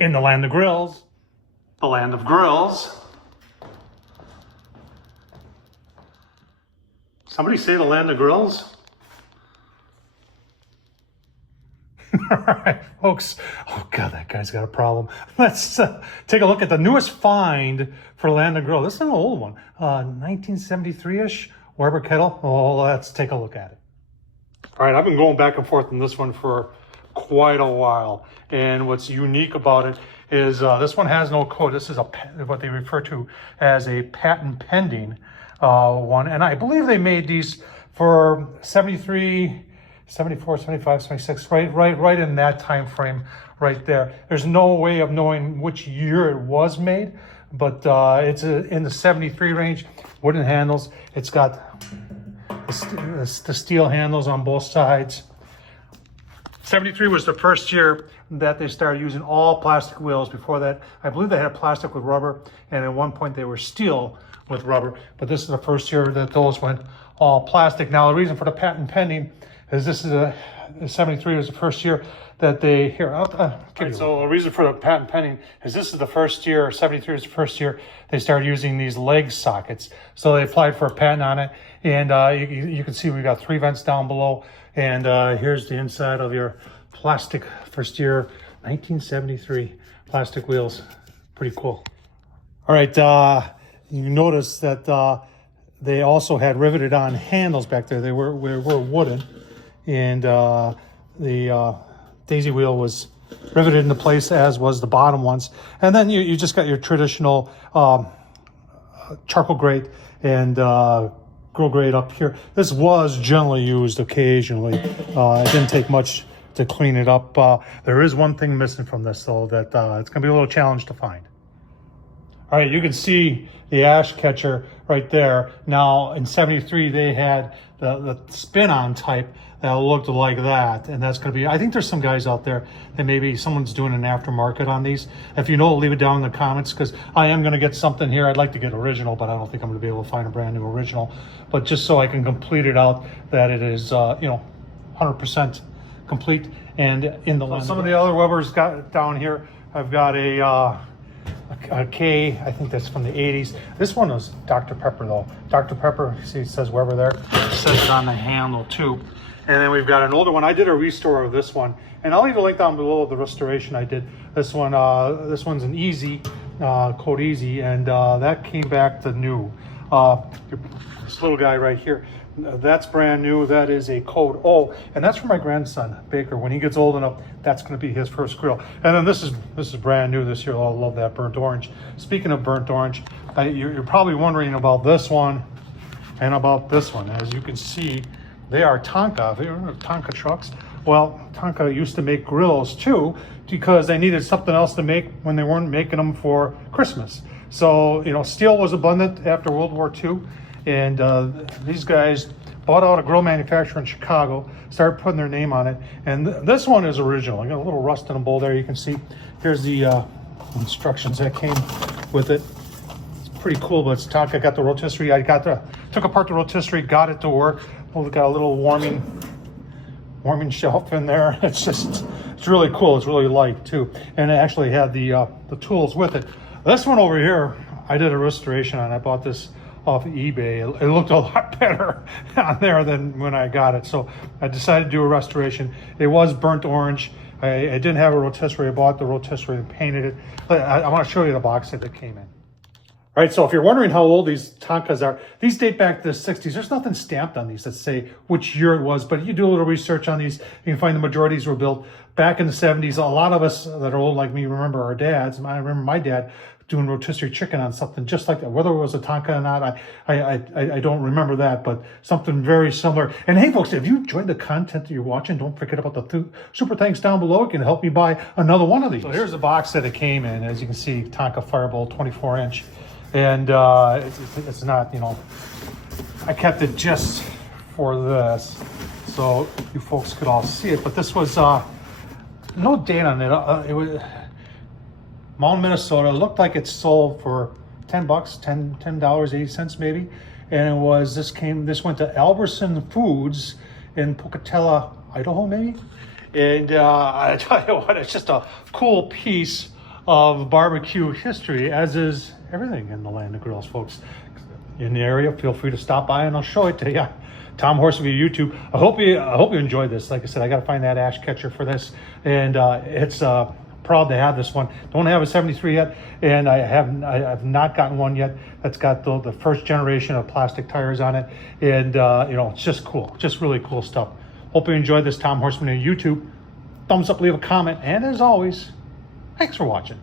in the land of grills. The land of grills. Somebody say the land of grills? All right, folks. Oh, God, that guy's got a problem. Let's take a look at the newest find for Land of Grill. This is an old one, 1973-ish, Weber Kettle. Oh, let's take a look at it. All right, I've been going back and forth on this one for quite a while. And what's unique about it is this one has no code. This is what they refer to as a patent pending one. And I believe they made these for 73, 74, 75, 76, right in that time frame right there. There's no way of knowing which year it was made, but it's in the 73 range. Wooden handles. It's got the steel handles on both sides. 73 was the first year that they started using all plastic wheels. Before that, I believe they had plastic with rubber, and at one point they were steel with rubber, but this is the first year that those went all plastic. Now, the reason for the patent pending is this is 73 was the first year that they, so the reason for the patent pending is this is the first year, 73 is the first year they started using these leg sockets. So they applied for a patent on it, and you can see we've got 3 vents down below, and here's the inside of your plastic first year, 1973 plastic wheels. Pretty cool. All right, you notice that they also had riveted on handles back there. They were wooden, and the daisy wheel was riveted into place, as was the bottom ones. And then you just got your traditional charcoal grate and grill grate up here. This was generally used occasionally. It didn't take much to clean it up. There is one thing missing from this, though, that it's going to be a little challenge to find. All right, you can see the ash catcher right there. Now, in 73, they had the spin-on type that looked like that, and that's going to be, I think there's some guys out there that maybe someone's doing an aftermarket on these. If you know, leave it down in the comments, because I am going to get something here. I'd like to get original, but I don't think I'm going to be able to find a brand new original. But just so I can complete it out, that it is, 100% complete and in the land. Some of the other Webers got down here. I've got a K, I think that's from the 80s. This one was Dr. Pepper, though. Dr. Pepper, see it says Weber there. It says it on the handle, too. And then we've got an older one. I did a restore of this one, and I'll leave a link down below of the restoration I did. This one, this one's an Easy, code Easy, and that came back to new. This little guy right here, that's brand new. That is a code O, and that's for my grandson Baker. When he gets old enough, that's going to be his first grill. And then this is brand new this year. I love that burnt orange. Speaking of burnt orange, you're probably wondering about this one and about this one. As you can see, they are Tonka. They are Tonka trucks. Well, Tonka used to make grills too, because they needed something else to make when they weren't making them for Christmas. So, steel was abundant after World War II. And these guys bought out a grill manufacturer in Chicago, started putting their name on it. And this one is original. I got a little rust in the bowl there. You can see, here's the instructions that came with it. It's pretty cool, but it's Tonka. Got the rotisserie. Took apart the rotisserie, got it to work. Well, we got a little warming shelf in there. It's really cool. It's really light too. And it actually had the tools with it. This one over here, I did a restoration on. I bought this off eBay. It looked a lot better on there than when I got it. So I decided to do a restoration. It was burnt orange. I didn't have a rotisserie. I bought the rotisserie and painted it. I want to show you the box set that came in. All right, so if you're wondering how old these Tonkas are, these date back to the 60s. There's nothing stamped on these that say which year it was, but you do a little research on these, you can find the majority of these were built back in the 70s. A lot of us that are old like me remember our dads. I remember my dad doing rotisserie chicken on something just like that. Whether it was a Tonka or not, I don't remember that, but something very similar. And hey, folks, if you enjoyed the content that you're watching, don't forget about the super thanks down below. It can help me buy another one of these. So here's the box that it came in. As you can see, Tonka Firebowl 24-inch. And it's not, I kept it just for this, so you folks could all see it. But this was no date on it. It was Mound, Minnesota. It looked like it sold for $10, $10.80 maybe. And it was this went to Albertson Foods in Pocatello, Idaho, maybe. And I tell you what, it's just a cool piece of barbecue history, as is everything in the land of grills, folks. In the area, feel free to stop by and I'll show it to you. Tom Horsman via YouTube. I hope you enjoyed this. Like I said, I got to find that ash catcher for this, and it's proud to have this one. Don't have a 73 yet, and I have not gotten one yet that's got the first generation of plastic tires on it, and you know, it's just cool, just really cool stuff. Hope you enjoyed this. Tom Horsman on YouTube. Thumbs up, leave a comment, and as always, thanks for watching.